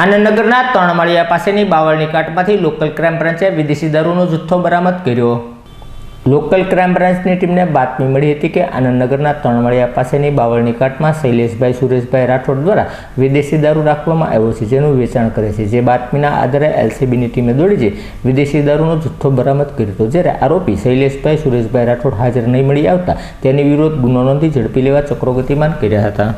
આનંદનગરના તણમાળિયા પાસેની બાવળની કાટમાંથી local crime બ્રાન્ચે વિદેશી દારૂનો જથ્થો બરામદ કર્યો। લોકલ ક્રાઇમ બ્રાન્ચની ટીમને બાતમી મળી હતી કે આનંદનગરના તણમાળિયા પાસેની બાવળની કાટમાં શૈલેષભાઈ સુરેશભાઈ રાઠોડ દ્વારા વિદેશી દારૂ રાખવામાં આવ્યો છે, જેનું વેચાણ કરે છે। જે બાતમીના આધારે એલસીબીની ટીમે દોડી જઈ વિદેશી દારૂનો જથ્થો બરામદ કર્યો હતો, જ્યારે આરોપી શૈલેષભાઈ સુરેશભાઈ રાઠોડ હાજર નહીં મળી આવતા તેની વિરુદ્ધ ગુનો નોંધી ઝડપી લેવા ચક્રો ગતિમાન કર્યા હતા।